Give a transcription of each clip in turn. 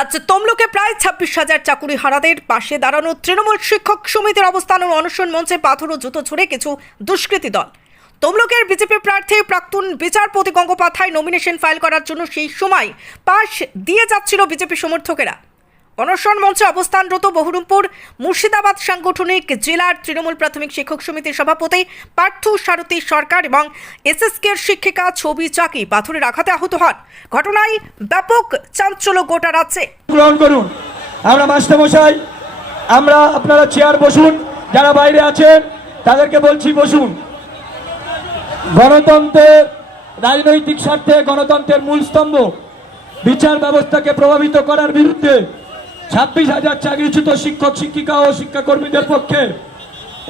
আজ তমলুকে প্রায় ছাব্বিশ হাজার চাকুরি হারাদের পাশে দাঁড়ানো তৃণমূল শিক্ষক সমিতির অবস্থান ও অনশন মঞ্চে পাথর ও জুতো ছুড়ে কিছু দুষ্কৃতী দল। তমলুকের বিজেপি প্রার্থী প্রাক্তন বিচারপতি গঙ্গোপাধ্যায় নমিনেশন ফাইল করার জন্য সেই সময় পাশ দিয়ে যাচ্ছিল বিজেপি সমর্থকেরা। অনশন মঞ্চে অবস্থানরত বহরমপুর মুর্শিদাবাদ সাংগঠনিক জেলার তৃণমূল প্রাথমিক শিক্ষক সমিতির সভাপতি পার্থ সারথী সরকার এবং এসএসকের শিক্ষিকা ছবি চাকি পাথরের আঘাতে আহত হন। ঘটনায় ব্যাপক চাঞ্চল্য গোটা রাজ্যে। গ্রহণ করুন। আমরা মাস্টারমশাই, আমরা আপনারা চেয়ার বসুন, যারা বাইরে আছেন, তাদেরকে বলছি বসুন। গণতন্ত্রের রাজনৈতিক স্বার্থে গণতন্ত্রের মূল স্তম্ভ, বিচার ব্যবস্থাকে প্রভাবিত করার বিরুদ্ধে ছাব্বিশ হাজার চাকরিচ্যুত শিক্ষক শিক্ষিকা ও শিক্ষাকর্মীদের পক্ষে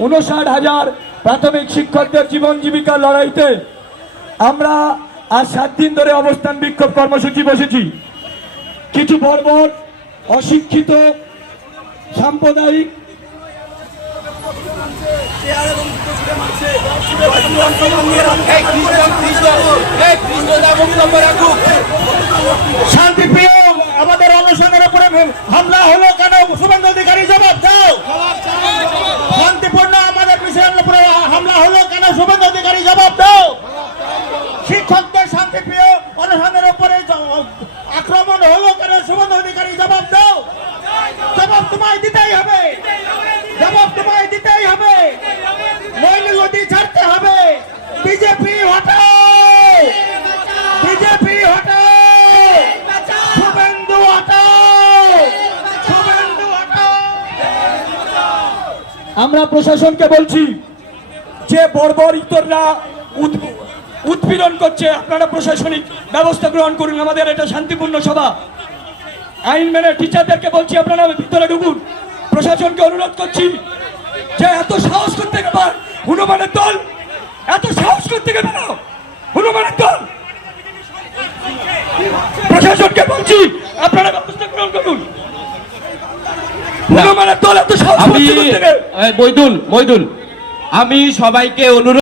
উনষাট হাজার প্রাথমিক শিক্ষকদের জীবন জীবিকার লড়াইতে আমরা আজ সাত দিন ধরে অবস্থান বিক্ষোভ কর্মসূচি বসেছি। কিছু বর্বর অশিক্ষিত সাম্প্রদায়িক শান্তিপ্রিয় আমাদের অনশনের উপরে হামলা হলো কেন? শুভেন্দু অধিকারী জবাব দাও। শান্তিপূর্ণ আমাদের বিষয়ের উপরে হামলা হলো কেন? শুভেন্দু অধিকারী জবাব দাও। শিক্ষকদের শান্তিপ্রিয় অনশনের উপরে আক্রমণ হলো কেন? শুভেন্দু অধিকারী জবাব দাও। জবাব তোমায় দিতেই হবে। জবাব তোমায় দিতেই হবে। নদী ছাড়তে হবে। বিজেপি হটাও বিজেপি হটাও শুভেন্দু হটাও শুভেন্দু হটাও আমরা প্রশাসনকে বলছি যে বর্বর ইতররা উৎ- উৎপীড়ন করছে, আপনারা প্রশাসনিক ব্যবস্থা গ্রহণ করুন, আমাদের এটা শান্তিপূর্ণ সভা। আইন মেনে টিচারদেরকে বলছি, আপনারা ভিতরে ঢুকুন। প্রশাসনকে অনুরোধ করছি যে এত সাহস করতে পার হনুমানের দল, এত সাহস করতে গেলে না হনুমানের দল প্রশাসনকে বলছি আপনারা ব্যবস্থা গ্রহণ করুন হনুমানের দল এত সাহস আমি আমি সবাইকে অনুরোধ